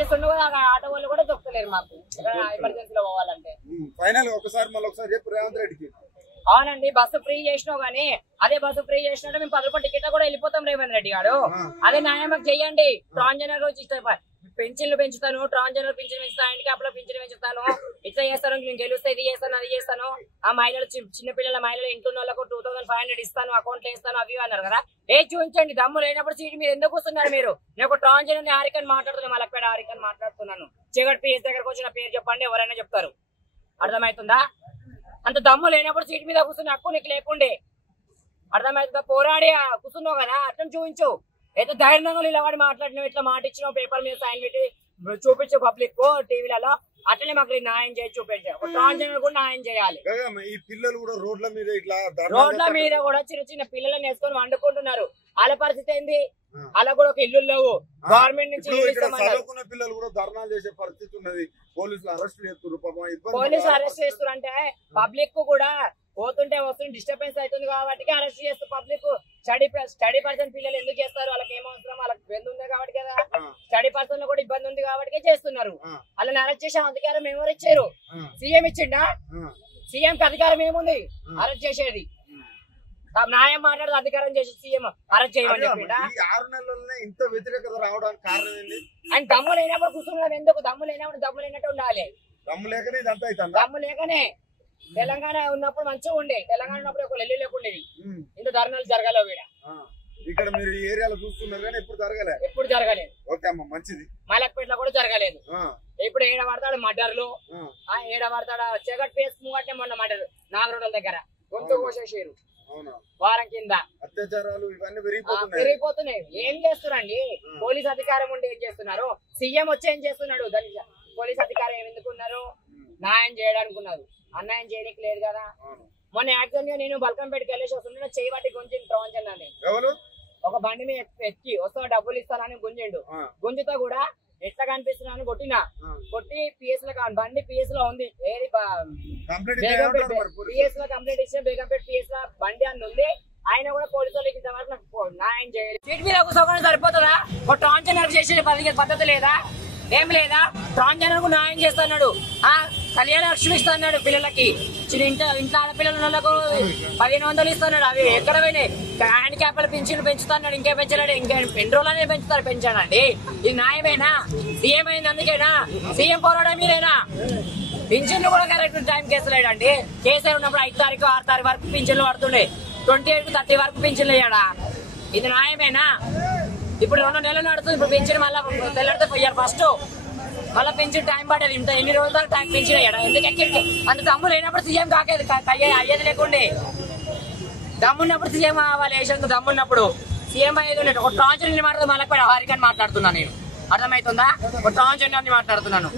Facilities ఉండవు కదా, auto వాళ్ళు కూడా దొక్కలేరు మాకు ఎమర్జెన్సీలో పోవాలంటే. ఫైనల్ ఒకసారి చెప్పు రేవంత్ రెడ్డికి. అవునండి, బస్సు ఫ్రీ చేసినావు కానీ అదే బస్సు ఫ్రీ చేసినట్టు మేము 10 రూపాయలు టికెట్ కూడా వెళ్ళిపోతాం రేవంత్ రెడ్డి గారు. అదే న్యాయం చెయ్యండి. ట్రాన్స్జెండర్ పెన్షన్లు పెంచుతాను, ట్రాన్స్జెండర్ పింఛన్ పెంచుతాను, హ్యాండిక్యాప్ లో పింఛన్ పెంచుతాను, ఇట్లా చేస్తాను, నేను గెలిస్తే ఇది చేస్తాను అది చేస్తాను, ఆ మహిళలు చిన్నపిల్లల మహిళలు ఇంట్లో వాళ్ళకు 2500 ఇస్తాను, అకౌంట్ లో ఇస్తాను అవి అన్నారు కదా. చూపించండి. దమ్ము లేనప్పుడు సీట్ మీరు ఎందుకు వస్తున్నారు? మీరు నేను ఒక ట్రాన్స్జెండర్ హారికన్ మాట్లాడుతున్నాను, మలక్పేట హారికన్ మాట్లాడుతున్నాను. చీకటి పిఎస్ దగ్గరకు వచ్చిన పేరు చెప్పండి, ఎవరైనా చెప్తారు. అర్థమవుతుందా? అంత దమ్ము లేనప్పుడు సీట్ మీద కూర్చుని హక్కు నీకు లేకుండే. అర్థమవుతుందా? పోరాడి కూర్చున్నావు కదా, అట్లా చూపించు. అయితే ధైర్యంగా నిలబడి మాట్లాడినావు, ఇట్లా మాట ఇచ్చినావు, పేపర్ మీద సైన్ పెట్టి చూపించు పబ్లిక్ టీవీలలో. అట్లనే మాకు న్యాయం చేసి చూపించారు. ట్రాన్స్జెండర్ కూడా న్యాయం చేయాలి. ఈ పిల్లలు కూడా రోడ్ల మీద కూడా చిన్న చిన్న పిల్లలను వేసుకొని వండుకుంటున్నారు. వాళ్ళ పరిస్థితి ఏంది? అలా కూడా ఒక ఇల్లు లేవు. గవర్నమెంట్ నుంచి చదువుకున్న పిల్లలు కూడా ధర్నాలు చేసే పరిస్థితి ఉన్నది. పోలీసులు అరెస్ట్ చేస్తున్నారు. పోలీసులు అరెస్ట్ చేస్తున్నారు అంటే పబ్లిక్ కూడా పోతుంటే వస్తుంటే డిస్టర్బెన్స్ అవుతుంది కాబట్టి అరెస్ట్ చేస్తూ పబ్లిక్ స్టడీ పర్సన్ పిల్లలు ఎందుకు చేస్తారు? వాళ్ళకి ఏం అవసరం? వాళ్ళకి ఇబ్బంది ఉంది కాబట్టి కదా. స్టడీ పర్సన్ లో కూడా ఇబ్బంది ఉంది కాబట్టి చేస్తున్నారు. వాళ్ళని అరెస్ట్ చేసే అధికారం ఎవరు ఇచ్చారు? సీఎం ఇచ్చిండా? సీఎం కి అధికారం ఏముంది అరెస్ట్ చేసేది? న్యాయం మాట్లాడదు అధికారం చేసి సీఎం అరెస్ట్ చేయమని చెప్పిండా? 6 నెలలనే ఇంత వ్యతిరేకత రావడానికి కారణం ఏంటి? ఆయన దమ్ము లేనప్పుడు కూర్చున్నాం ఎందుకు? దమ్ము లేనప్పుడు దమ్ము లేనట్టు ఉండాలి. దమ్ము లేకనే ఇదంతా అవుతుంది. దమ్ము లేకనే. తెలంగాణ ఉన్నప్పుడు మంచిగా ఉండే, తెలంగాణ ఉన్నప్పుడు ఒక లెల్లి లేకుండేది. ఇంత ధర్నాలు జరగలేవు వీడ. ఇక్కడ మీరు ఈ ఏరియాలో చూస్తున్నారు కానీ ఎప్పుడు జరగలేదు. ఓకే అమ్మ, మంచిది. మలక్పేటలో కూడా జరగలేదు. ఇప్పుడు ఏడ పడతాడు మర్డర్లు, ఏడ పడతాడు చీకటి పేస్ ముంగట్నే మొన్న మర్డర్ నాగరోడ్ల దగ్గర గొంతు కోసేసారు వారం కింద. అత్యాచారాలు ఇవన్నీ పెరిగిపోతున్నాయి. ఏం చేస్తున్నారండి? పోలీస్ అధికారం ఉండి ఏం చేస్తున్నారు? సీఎం వచ్చి ఏం చేస్తున్నాడు? దాని పోలీస్ అధికారం ఎందుకున్నారు? న్యాయం చేయడానికి ఉన్నారు, అన్యాయం చేయడానికి లేదు కదా. మొన్న యాక్చువల్ గా నేను బల్కంపేటకి వెళ్ళేసి వస్తుంటే చెయ్యి బట్టి గుంజిండు ట్రాన్స్జెండర్. ఒక బండి మీద ఎక్కి వస్తా డబ్బులు ఇస్తానని గుంజిండు. గుంజుతా కూడా ఎట్లా కనిపిస్తున్నాను కొట్టి పిఎస్ లో బండి పిఎస్ లో ఉంది. ఏది పిఎస్ లో కంప్లీట్ ఇచ్చిన బేగంపేట పిఎస్ లో బండి అని ఉంది. ఆయన కూడా పోలీసు వాళ్ళకి ఇంతవరకు నాకు న్యాయం చేయాలి. సీట్ మీద కూర్చోకుండా సరిపోతుందా? ఒక ట్రాన్స్జెండర్ చేసే పద్ధతి లేదా? ఏం లేదా? ట్రాన్స్జెండర్ కు న్యాయం చేస్తున్నాడు. కళ్యాణ లక్ష్మి ఇస్తున్నాడు పిల్లలకి. ఇంట్లో ఆడపిల్లల వాళ్ళకు 1500 ఇస్తున్నాడు. అవి ఎక్కడ పోయినాయి? హ్యాండిక్యాప్ల పింఛన్లు పెంచుతున్నాడు. ఇంకే పెంచలేడు. ఇంకే ఎన్ని రోజులనే పెంచుతారు పెంచానండి. ఇది న్యాయమేనా? సీఎం అయింది అందుకేనా? సీఎం పోరాటం మీరేనా? పింఛన్లు కూడా కరెక్ట్ టైం కేసులేడండి. కేసీఆర్ ఉన్నప్పుడు 5 తారీఖు 6 తారీఖు వరకు పింఛన్లు పడుతుండే. 28 30 వరకు పింఛన్లు వేయడా? ఇది న్యాయమేనా? ఇప్పుడు 2 నెలలు నడుస్తుంది. ఇప్పుడు పింఛన్ మళ్ళీ తెల్లాడితే పోయారు ఫస్ట్. మళ్ళీ పెంచిన టైం పడేది. ఇంత ఎన్ని రోజుల దాకా టైం పెంచిన ఎందుకు ఎక్కి? అంత దమ్ము లేనప్పుడు సీఎం కాకేది అయ్యేది లేకుండే. దమ్మున్నప్పుడు సీఎం అవ్వాలి. వేసేందుకు దమ్మున్నప్పుడు సీఎం అయ్యేది ఉండేది. ఒక ట్రాన్స్జెండర్ మాట్లాడుతూ మళ్ళీ హారికన్ మాట్లాడుతున్నాను నేను. అర్థమవుతుందా? ఒక ట్రాన్స్జెండర్ మాట్లాడుతున్నాను.